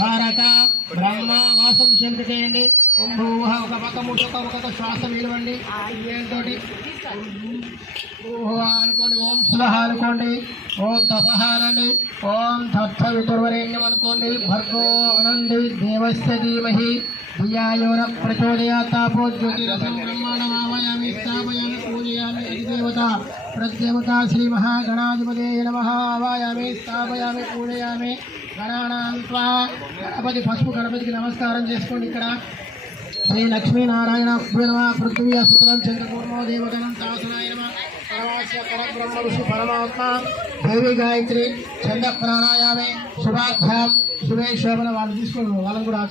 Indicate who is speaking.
Speaker 1: భారత బ్రహ్మ వాసం శాంతి చేయండి. ఓం ఒక పక్క మూడు ఒక పక్క శ్వాస నిలవండి. తోటి అనుకోండి ఓం సులహ అనుకోండి ఓం తపహ ఓం తత్వ వితుర్వరేణ్యం అనుకోండి భర్గో అనండి దేవస్థ ధీమహి ధియాయోన ప్రచోదయాత్ తాపో జ్యోతిరసం బ్రహ్మాండమావయామి స్థాపయామి పూజయామి అధిదేవత ప్రత్యేవత శ్రీ మహాగణాధిపతే నమ ఆవాయామి స్థాపయామి పూజయామి. గణానాం గణపతి పసుపు గణపతికి నమస్కారం చేసుకోండి ఇక్కడ. శ్రీ లక్ష్మీనారాయణ పృథ్వీ అసుతలం చంద్రకూర్మో దేవగణం తాసనాయ పరమాస్య పరబ్రహ్మ ఋషి పరమాత్మ. దేవి గాయత్రి చంద ప్రాణాయామే శుభాధ్యాం శుభే శోభన వాళ్ళు తీసుకోండి. వాళ్ళని కూడా